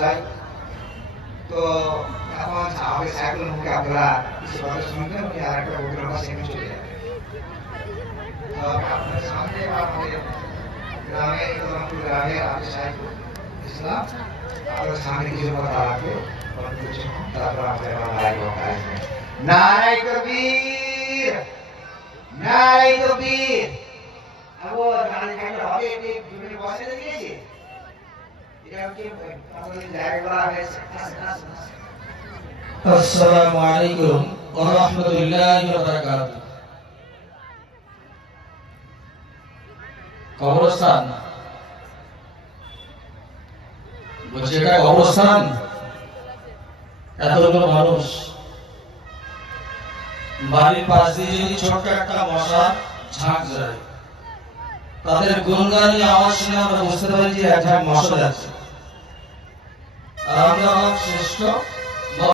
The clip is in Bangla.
চাই। তো এখন আমাকে সাইকেল মুখে আপনারা কিছু কথা শুনবেন, উনি আর একটা বগুড়া ভাষা এমনি চলে যাবে। তো আপনাদের সামনে আমাদের গ্রামে কদমপুর গ্রামে আমি সাইকুল ইসলাম আপনাদের সামনে কিছু কথা রাখবো, তারপর আমাদের লাইভ আসবে। নারাই তকবীর, নারাই তকবীর। আবো গানে থাকলে হবে, একটু জুড়ে বসে দিয়েছি। আসসালামু আলাইকুম ওয়া রাহমাতুল্লাহি ওয়া বারাকাতুহু। কবরস্থান বলছে, এটা কবরস্থান, এতগুলো মানুষ, বাড়ির পাশ দিয়ে যদি ছোট্ট একটা মশা ঝাঁক যায়, তাদের গুনগানি আওয়াজ শুনে আমরা বুঝতে পারি যে এক ঝাঁক মশা যাচ্ছে। আর আমরা শ্রেষ্ঠ